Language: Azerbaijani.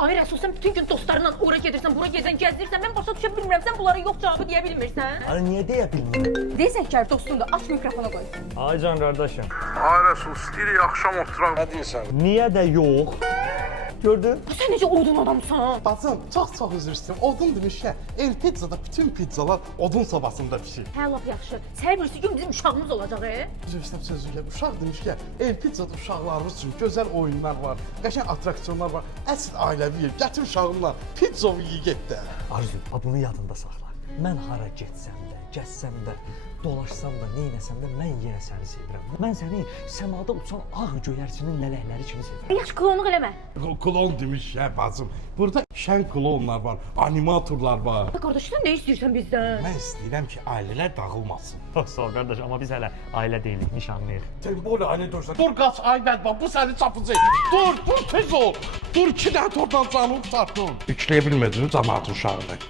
Ay Rəsul, sən bütün gün dostlarınla ora gedirsən, bura gedirsən, gəzdirirsən. Mən başa düşə bilmirəm. Sən bunlara yox cavabı deyə bilmirsən. Hani niyə deyə bilmirəm? Deyirsən ki, dostundur. Aç mikrofona qoy. Ay can qardaşım. Ay Rəsul, istəyirik axşam oturaq. Nə deyirsən? Niyə də yox? Gördün? Sən necə odun adamsan? Bacım, çox üzr istəyirəm. Odun demişkən, El Pizzada bütün pizzalar odun sobasında pişir. Hə, lap yaxşı. Səhər birisi gün bizim uşağımız olacaq, Üzr istəyirəm sözüylə. Uşaq demişkən, El Pizzada uşaqlarımız üçün gözəl oyunlar var, qəşəng attraksiyonlar var. Əsl ailəvi yer. Gətir uşağınla pizza yeyə get də. Arzu, bunu yadında saxla. Mən hara getsəm də, gəzsəm də, dolaşsam da, neynəsəm də mən yenə səni sevirəm. Mən səni səmada uçan ağ göyərçinin lələkləri kimi sevirəm. Yaxşı, klonluq eləmə. Klon demişkən bacım. Burada şən klonlar var, animatorlar var. Qardaş, sən nə istəyirsən bizdən? Mən istəyirəm ki, ailələr dağılmasın. Sağ ol qardaş, amma biz hələ ailə deyilik, nişanlıyıq. Sən böyle ailə dursan. Dur qaç, ay bədbax, bu səni çapacaq. Dur, tez ol. Dur, 2 dənə tordan canını tutartın. Yükləyə bilmədin cəmaat uşağını.